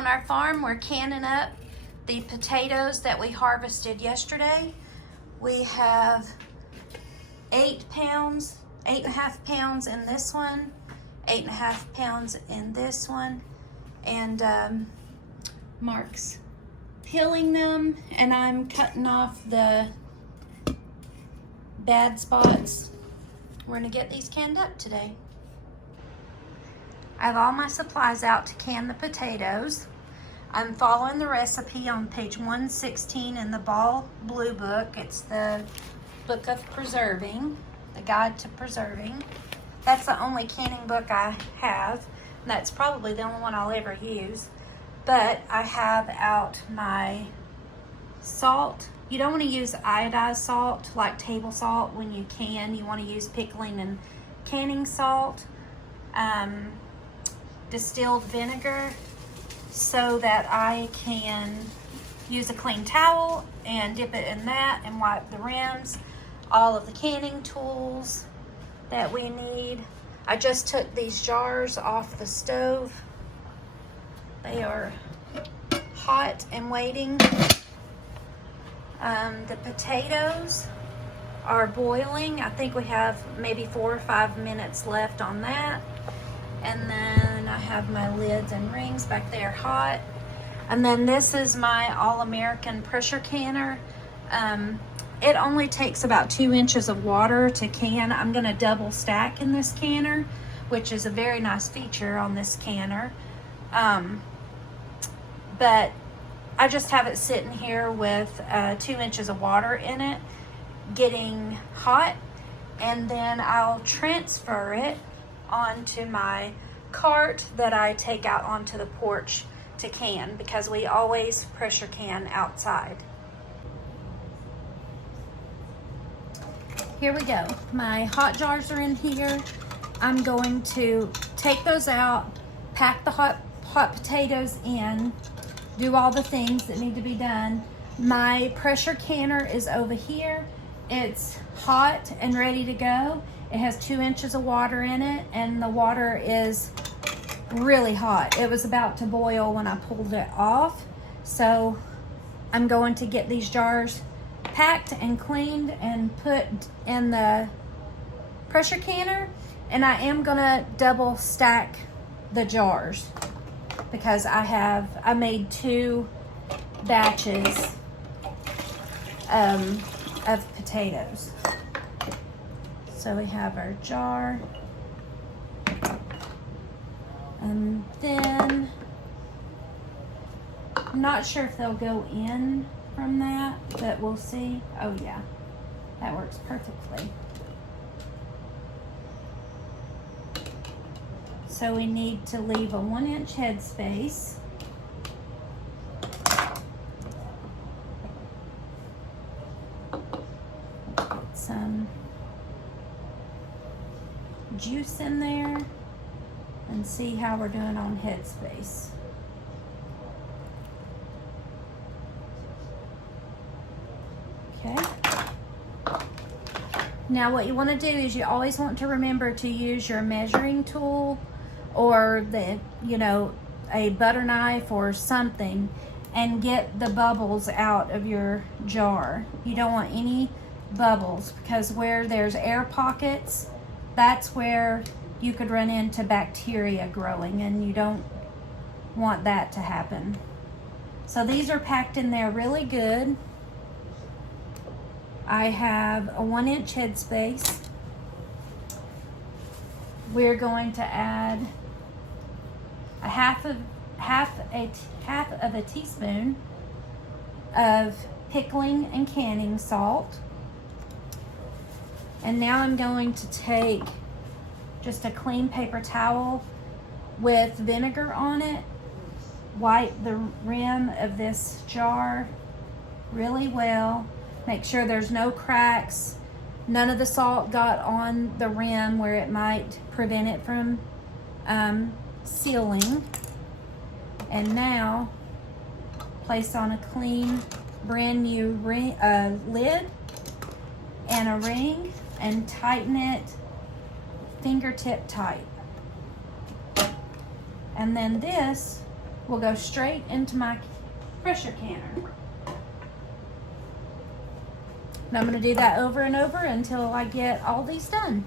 on our farm, we're canning up the potatoes that we harvested yesterday. We have 8.5 pounds in this one, 8.5 pounds in this one, and Mark's peeling them, and I'm cutting off the bad spots. We're gonna get these canned up today. I have all my supplies out to can the potatoes. I'm following the recipe on page 116 in the Ball Blue Book. It's the book of preserving, the guide to preserving. That's the only canning book I have. And that's probably the only one I'll ever use. But I have out my salt. You don't want to use iodized salt like table salt when you can. You want to use pickling and canning salt. Distilled vinegar, so that I can use a clean towel and dip it in that and wipe the rims. All of the canning tools that we need. I just took these jars off the stove. They are hot and waiting. The potatoes are boiling. I think we have maybe 4 or 5 minutes left on that. And then I have my lids and rings back there hot. And then this is my All-American pressure canner. It only takes about 2 inches of water to can. I'm gonna double stack in this canner, which is a very nice feature on this canner. But I just have it sitting here with 2 inches of water in it, getting hot, and then I'll transfer it onto my cart that I take out onto the porch to can, because we always pressure can outside. Here we go. My hot jars are in here. I'm going to take those out, pack the hot potatoes in, do all the things that need to be done. My pressure canner is over here. It's hot and ready to go. It has 2 inches of water in it, and the water is really hot. It was about to boil when I pulled it off. So I'm going to get these jars packed and cleaned and put in the pressure canner. And I am gonna double stack the jars because I made 2 batches of potatoes. So we have our jar, and then I'm not sure if they'll go in from that, but we'll see. Oh yeah, that works perfectly. So we need to leave a 1-inch headspace. Get some juice in there and see how we're doing on headspace. Okay. Now what you want to do is you always want to remember to use your measuring tool or a butter knife or something and get the bubbles out of your jar. You don't want any bubbles, because where there's air pockets, that's where you could run into bacteria growing, and you don't want that to happen. So these are packed in there really good. I have a 1-inch headspace. We're going to add a half of a teaspoon of pickling and canning salt. And now I'm going to take just a clean paper towel with vinegar on it, wipe the rim of this jar really well, make sure there's no cracks, none of the salt got on the rim where it might prevent it from sealing. And now place on a clean brand new lid and a ring and tighten it fingertip tight. And then this will go straight into my pressure canner. And I'm going to do that over and over until I get all these done.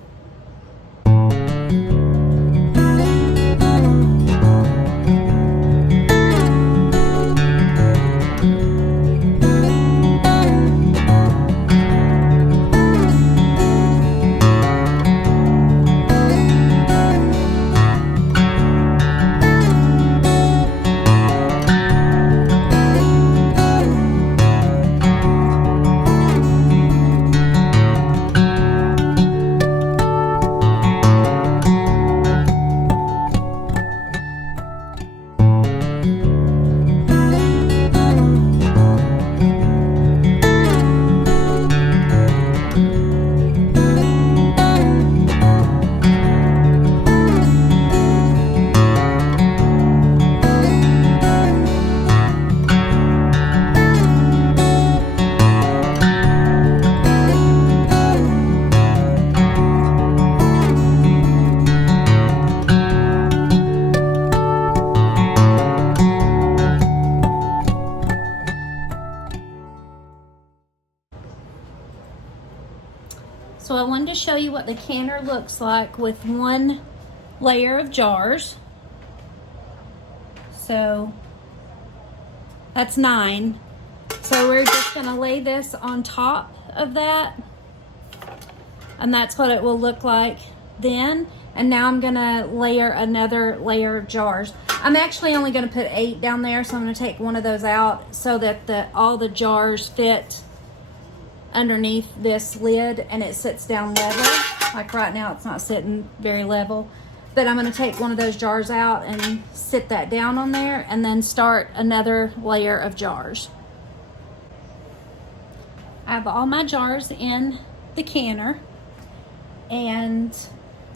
So I wanted to show you what the canner looks like with one layer of jars. So that's 9. So we're just going to lay this on top of that. And that's what it will look like then. And now I'm going to layer another layer of jars. I'm actually only going to put 8 down there, so I'm going to take one of those out so that all the jars fit underneath this lid and it sits down level. Like right now it's not sitting very level, but I'm going to take one of those jars out and sit that down on there and then start another layer of jars. I have all my jars in the canner and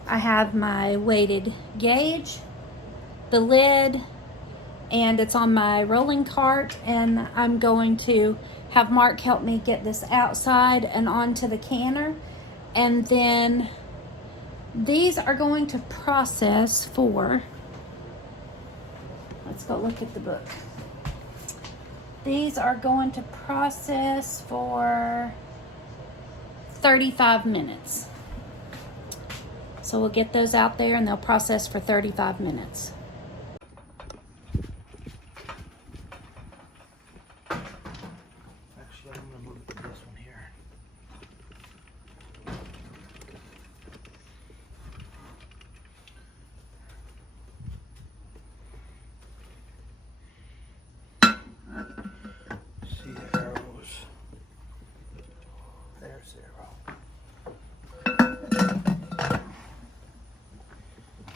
I have my weighted gauge, the lid, and it's on my rolling cart, and I'm going to have Mark help me get this outside and onto the canner. And then these are going to process for, let's go look at the book. These are going to process for 35 minutes. So we'll get those out there and they'll process for 35 minutes.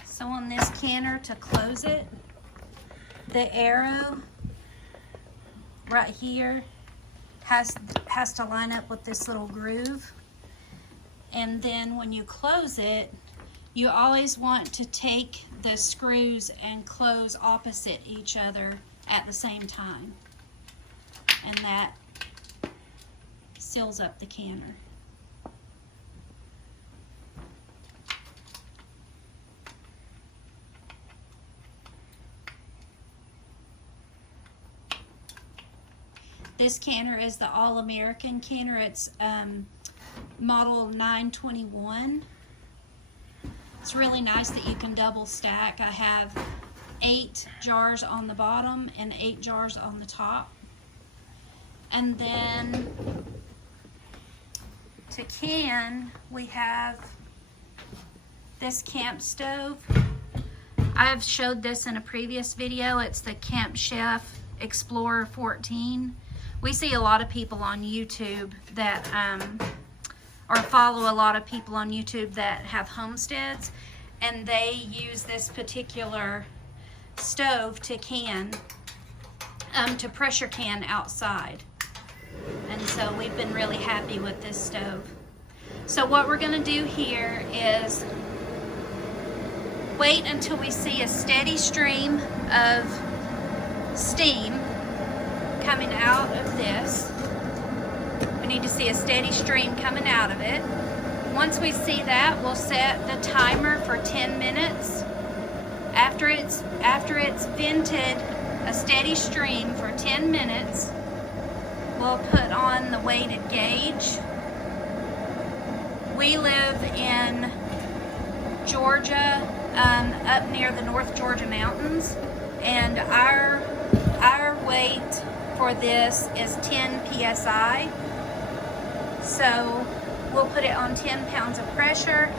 So on this canner, to close it, the arrow right here has to line up with this little groove. And then when you close it, you always want to take the screws and close opposite each other at the same time. And that seals up the canner. This canner is the All-American canner. It's model 921. It's really nice that you can double stack. I have 8 jars on the bottom and 8 jars on the top. And then to can, we have this camp stove. I've showed this in a previous video. It's the Camp Chef Explorer 14. We see a lot of people on YouTube that, or follow a lot of people on YouTube that have homesteads, and they use this particular stove to can, to pressure can outside. And so we've been really happy with this stove. So what we're gonna do here is wait until we see a steady stream of steam coming out of this. We need to see a steady stream coming out of it. Once we see that, we'll set the timer for 10 minutes. After it's vented a steady stream for 10 minutes. We'll put on the weighted gauge. We live in Georgia, up near the North Georgia mountains, and our weight for this is 10 psi. So we'll put it on 10 pounds of pressure.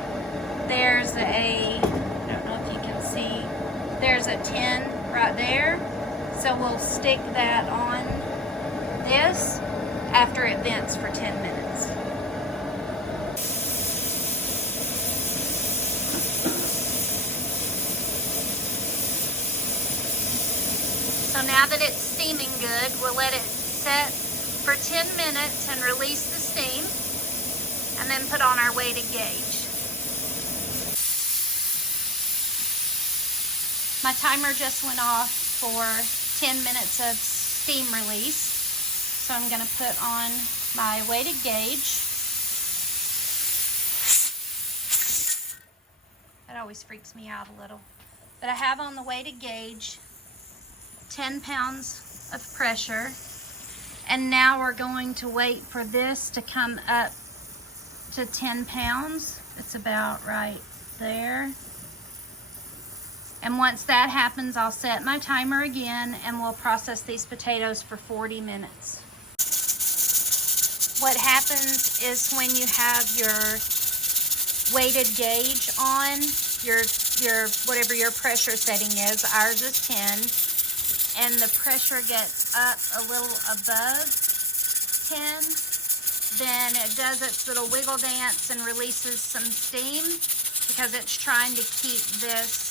There's I don't know if you can see, there's a 10 right there. So we'll stick that on this after it vents for 10 minutes. So now that it's steaming good, we'll let it set for 10 minutes and release the steam, and then put on our weighted gauge. My timer just went off for 10 minutes of steam release, so I'm going to put on my weighted gauge. That always freaks me out a little. But I have on the weighted gauge 10 pounds of pressure, and now we're going to wait for this to come up to 10 pounds. It's about right there. And once that happens, I'll set my timer again and we'll process these potatoes for 40 minutes. What happens is when you have your weighted gauge on, your whatever your pressure setting is, ours is 10, and the pressure gets up a little above 10, then it does its little wiggle dance and releases some steam because it's trying to keep this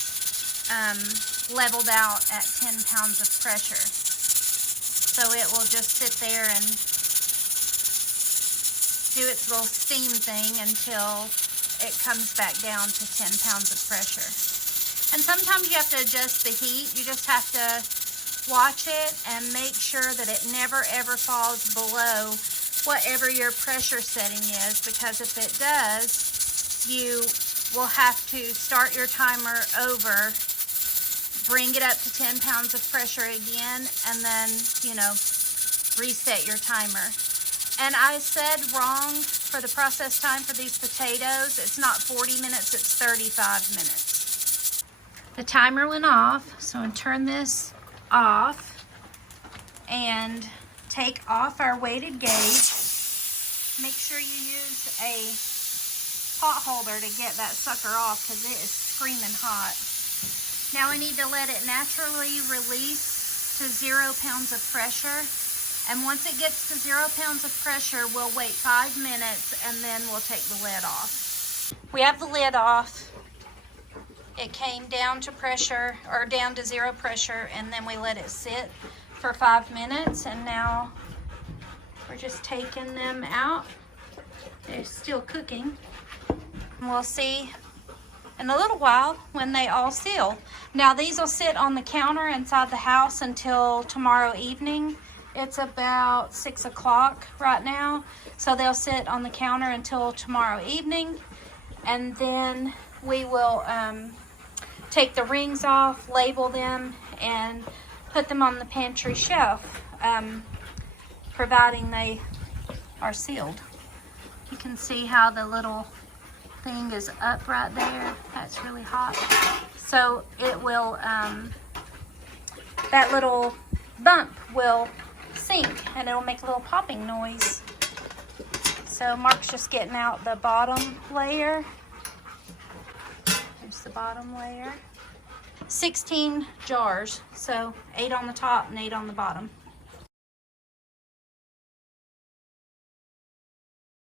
leveled out at 10 pounds of pressure. So it will just sit there and do its little steam thing until it comes back down to 10 pounds of pressure. And sometimes you have to adjust the heat. You just have to watch it and make sure that it never ever falls below whatever your pressure setting is, because if it does, you will have to start your timer over, bring it up to 10 pounds of pressure again, and then, reset your timer. And I said wrong for the process time for these potatoes. It's not 40 minutes, it's 35 minutes. The timer went off, so I'm going to turn this off and take off our weighted gauge. Make sure you use a pot holder to get that sucker off because it is screaming hot. Now we need to let it naturally release to 0 pounds of pressure. And once it gets to 0 pounds of pressure, we'll wait 5 minutes and then we'll take the lid off. We have the lid off. It came down to pressure, or down to 0 pressure, and then we let it sit for 5 minutes, and now we're just taking them out. They're still cooking. And we'll see in a little while when they all seal. Now these will sit on the counter inside the house until tomorrow evening. It's about 6 o'clock right now, so they'll sit on the counter until tomorrow evening, and then we will take the rings off, label them, and put them on the pantry shelf, providing they are sealed. You can see how the little thing is up right there. That's really hot. So it will, that little bump will sink and it'll make a little popping noise. So Mark's just getting out the bottom layer. Here's the bottom layer. 16 jars, so 8 on the top and 8 on the bottom.